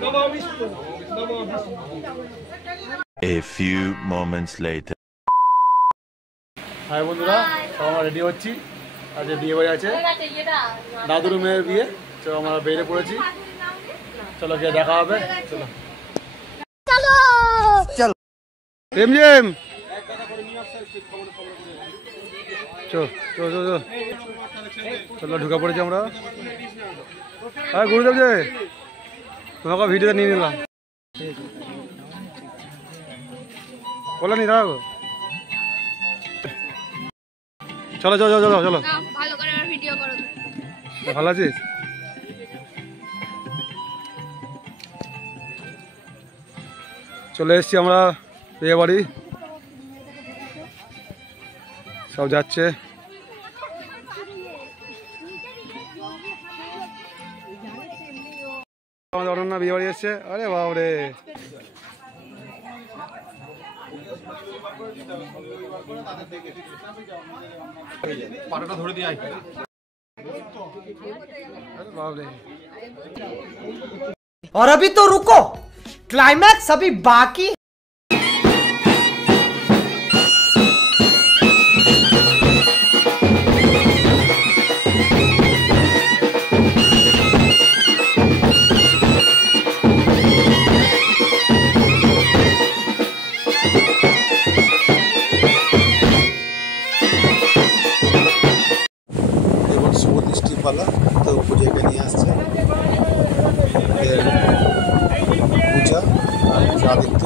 A few moments later. Hi বন্ধুরা, সব আমরা রেডি হচ্ছি। আজকে বিয়ে বাড়ি আছে, দাদুর মেয়ের বিয়ে। চলো আমরা বেরিয়ে পড়েছি, চলো গিয়ে দেখা হবে। চলো চলো চলো জেম জেম, চলো চলো চলো চলো ঢুকা পড়েছি আমরা। হ্যাঁ গুরুদেব যে তোমাকে ভিডিওতে নিয়ে নিলাম, বলো নি দাঁড়াবো। চলো চলো চলো চলো, ভালো করে ভিডিও করো। ভালো আছিস? চলে এসছি আমরা বিয়ে বাড়ি, সব যাচ্ছে। আমাদের অনন্যা বিয়ে বাড়ি এসছে। আরে বাবরে, পাটাটা ধরে দিয়ে বাবরে। और अभी तो रुको, क्लाइमैक्स अभी बाकी। শুভ দৃষ্টি পালা তো পূজাকে নিয়ে আসছে, পূজা আর আদিত্য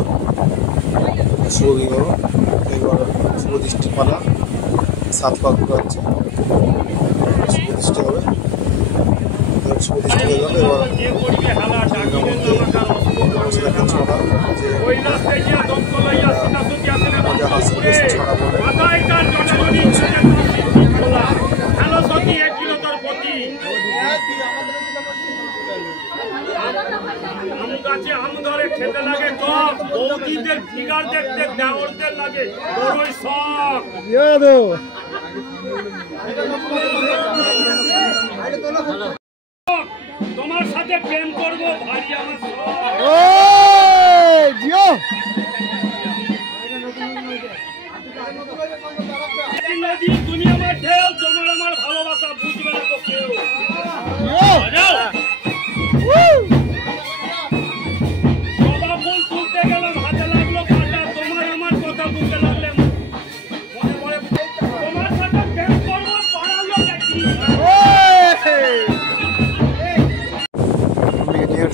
শুভ বিবাহ। এবার শুভ দৃষ্টি পালা, 7 পাক হচ্ছে, শুভ দৃষ্টি হবে। শুভ দৃষ্টি হয়ে যাবে। এবার ছড়া যে মজা হাসি ছড়া বলে খেতে লাগে টক, বৌদিদের ফিগার দেখতে দেওরদের লাগে বড়ই শখ। তোমার সাথে প্রেম করবো ভারী আমার নদী, তুমি আমার ঢেউ, তোমার আমার ভালোবাসা বুঝবে না তো কেউ।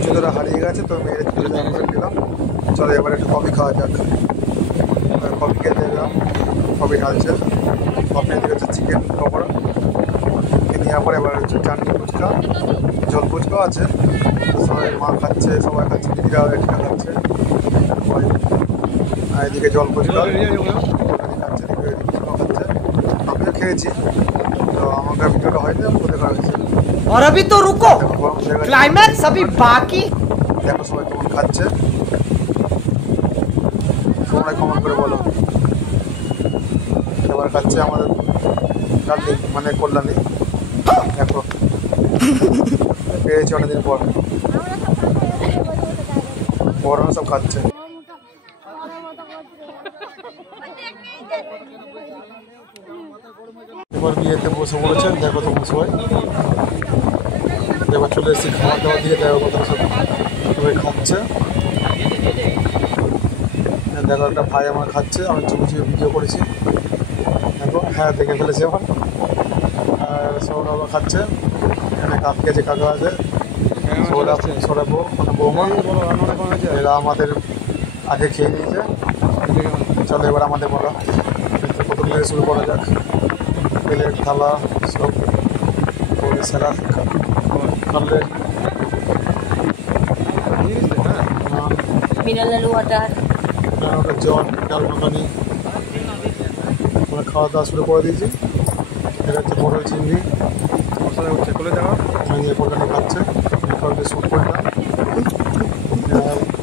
জুতোটা হারিয়ে গেছে, তো মেয়ের জুতো দিলাম। চলো এবার একটু কফি খাওয়া যাক। কফি খেতে দিলাম, কফি ঢালছে। কফি দিয়ে হচ্ছে চিকেন পকোড়া নেওয়ার পরে এবার হচ্ছে চাটনি ফুচকা, জল ফুচকাও আছে। সবাই মা খাচ্ছে, সবাই খাচ্ছে, দিদিরা একটা খাচ্ছে, আর এদিকে জল ফুচকা খাচ্ছে, খাচ্ছে। আমিও খেয়েছি, তো আমাকে ভিডিওটা হয়নি, আমি কোথায় করা হয়েছে। और अभी तो रुको, क्लाइमैक्स अभी बाकी। দেখো সবাই কেমন খাচ্ছে, তোমরা কমেন্ট করে বলো। এবার খাচ্ছে আমাদের ডার্লিং মানে কল্যাণী। দেখো পেয়েছি অনেকদিন পর, বড় সব খাচ্ছে। এবার বিয়েতে বসে পড়েছেন, দেখো তোমরা সবাই। এবার চলে এসেছি খাওয়া দাওয়া দিয়ে, দেখো কথা সব সবাই খাচ্ছে। দেখো একটা ভাই আমার খাচ্ছে, আমি চুপি চুপি ভিডিও করেছি। দেখো হ্যাঁ দেখে ফেলেছি এখন। আর সৌরভ খাচ্ছে, এখানে কাককে যে কাকা আছে সৌরভ মানে বৌমা, এরা আমাদের আগে খেয়ে নিয়েছে। চলো এবার আমাদের বলা, প্রথম থেকে শুরু করা যাক। প্লেট থালা সব স্যালাড, কাটলেট, মিনারেল ওয়াটার, জল, ডাল মাখানি, আমরা খাওয়া দাওয়া শুরু করে দিয়েছি। এটা হচ্ছে পটল চিংড়ি মশলা হচ্ছে, খুলে দেওয়া কলকাতা খাচ্ছে। শুট করে না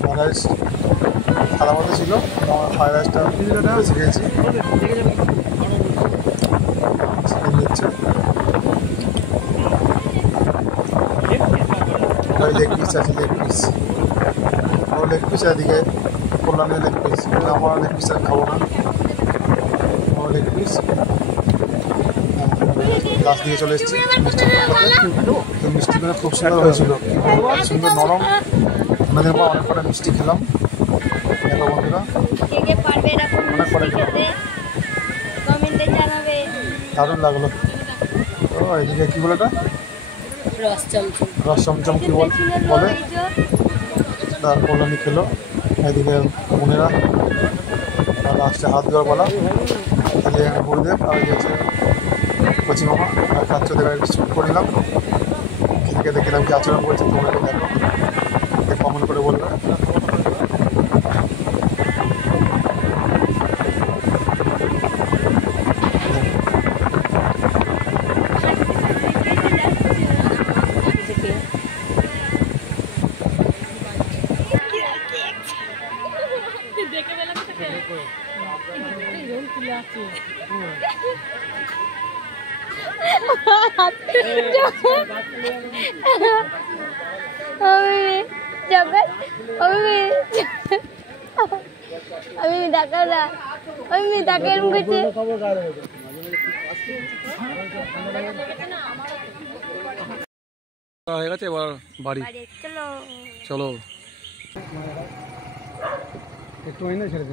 ফ্রাইড রাইস সাদা মতো ছিল, আমার ফ্রাইড রাইসটা বেশি খেয়েছি। চিকেন দিচ্ছে, লেগ পিস আছে, লেগ পিস লেগ পিস, এদিকে কল্যাণের লেগ পিস। আমার লেগ পিস আমি খাবো না, আমার লেগ পিস। গাছ দিয়ে চলে এসেছি মিষ্টি তো মিষ্টিগুলো খুব সুন্দর হয়েছিল, সুন্দর নরম। আমাদের অনেক কটা মিষ্টি খেলাম দেখো বন্ধুরা, কে কে পারবে এরকম অনেক পরে মিষ্টি খেতে কমেন্টে জানাবে। দারুণ লাগলো। তো এদিকে কী বলে এটা, রস চমচম কী বলে, তার কল্যাণী খেলো। এদিকে বোনেরা লাস্টে হাত দেওয়ার বলা, তাহলে গুরুদেব আর গিয়েছে কচি মামা আর খাচ্ছ দেখা শুট করে নিলাম। খেতে দেখলাম কি আচরণ করছে তোমরা দেখো, কমেন্ট করে বলবে। আমি ডাকা না, আমি ডাকা এরকম করছে। হয়ে গেছে এবার বাড়ি চলো। একটু ছেড়ে